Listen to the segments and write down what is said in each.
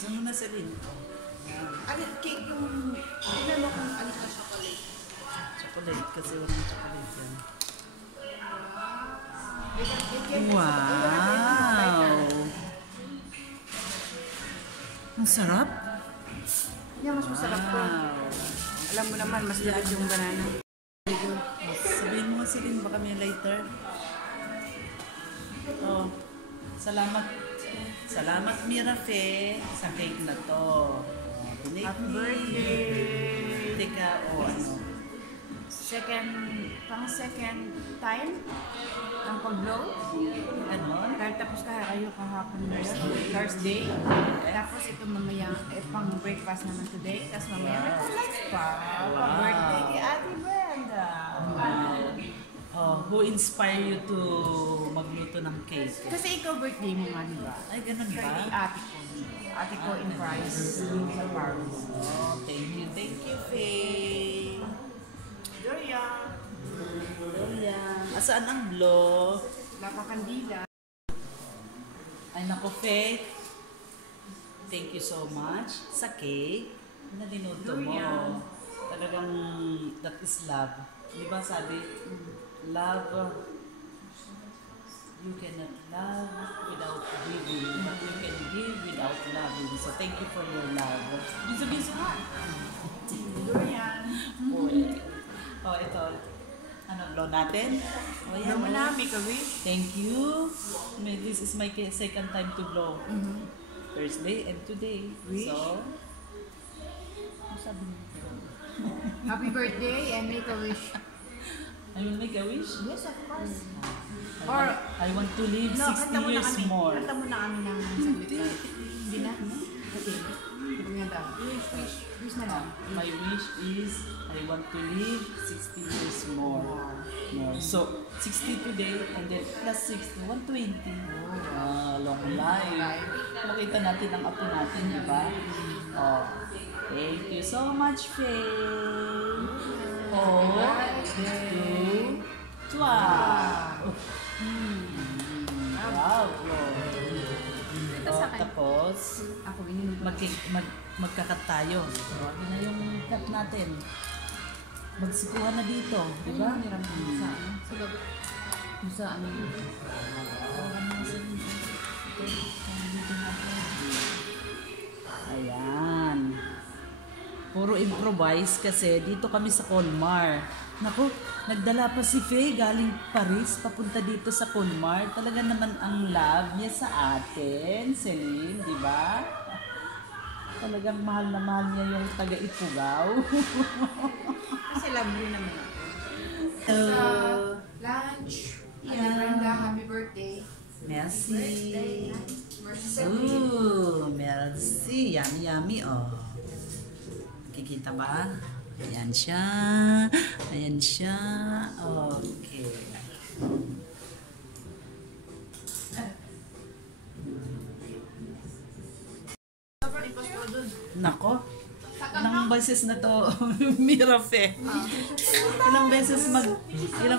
Saan mo na sa rin? Ano, cake yung... Tignan mo kung ano ka chocolate. Chocolate, kasi walang chocolate yan. Wow! Wow! Ang sarap. Yan, mas masarap to. Alam mo naman, mas lahat yung banana. Sabihin mo si Lynn, baka may lighter. Oh, salamat. Salamat, Mirafe, sa cake na to. Happy birthday! Teka, ano? Pang second time ang pag-blow. Ganon? Dahil tapos kayo kahapon na yun, Thursday. Tapos ito mamaya, pang breakfast naman today. Tapos mamaya may lunch pa. Pang birthday kay Ate Brenda. Oh, who inspired you to magluto ng cake? Kasi ikaw birthday mo nga, di ba? Ay, ganun ba? Birthday ate ko. Ate ko in Paris. Sa Paris. Oh, thank you, Faye. Dorian. Dorian. Asaan ang blow? Napakandila. Ay, naku, Faye. Thank you so much sa cake na dinuto mo. Dorian. Talagang that is love. Di ba sabi, love, you cannot love without giving, but you can give without loving. So thank you for your love. Biso-biso ha! Dorian. Oh, ito. Ano, blow natin? Oh, yan. Blow mo na, make a wish. Thank you. This is my second time to blow. Thursday and today. Wish? So, ano sabi mo? Happy birthday and make a wish. I will make a wish? Yes, of course. Or, I want to live 60 years more. Kanta mo na kami ng saglit lang. Hindi na? Okay. Hindi na daw. Wish. Wish na lang. My wish is I want to live 60 years more. So, 60 today and then plus 60, 120. Long life. Makita natin ang apo natin, di ba? Oh, thank you so much, Faye. Oh, 2, 12. Wow. Tapos, Ako, ininom. magkakat tayo. Sabi na yung cut natin. Magsikuhan na dito, di ba? Sa ano? Ayan. Puro improvise kasi dito kami sa Colmar. Naku, nagdala pa si Faye galing Paris papunta dito sa Colmar. Talaga naman ang love niya sa atin, Celine, di ba? Talagang mahal na mahal niya yung taga-Ifugao. Kasi love mo naman ako. Hello. Lunch. Ate Brenda, happy birthday. Merci. Merci. Ooh, merci. Yummy, yummy, oh. Kikita ba? Ayan siya. Ayan siya. Okay. Nako. Ilang beses na to, Mirafe. Ilang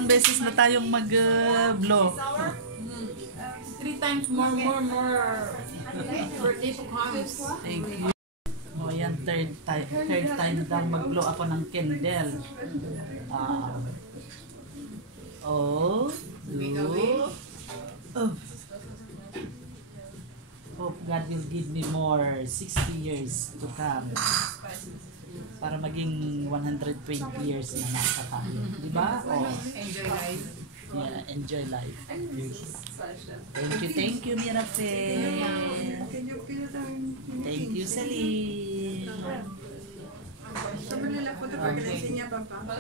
beses na tayong mag-blow. 3 times more. Birthday to comes. Thank you. O yan, third time daw mag-blow ako ng candle. Hope God will give me more 60 years to come. Para maging 120 years na nasa tayo. Diba? Enjoy life. Yeah, enjoy life. Thank you, Mirafe. Thank you, Celine.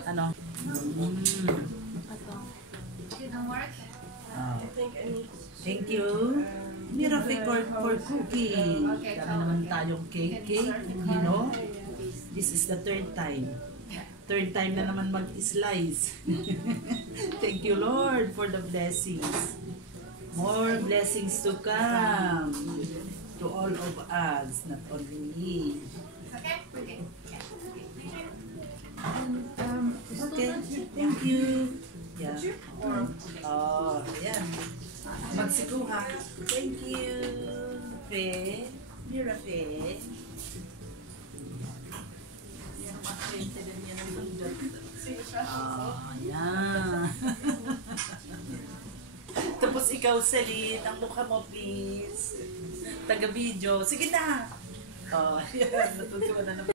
Ano? Thank you. Mirafe for cooking. Kami naman tayong cake, you know? This is the third time. Third time na naman mag-slice. Thank you, Lord, for the blessings. More blessings to come to all of us, not only me. Okay, thank you. Yeah. Oh, yeah. Magsikuha. Thank you. Faye. Mirafe. Ah, yan. Tapos ikaw, Celine, ang mukha mo, please. Taga-video. Sige na. Oh, yan. Natutuwa na naman.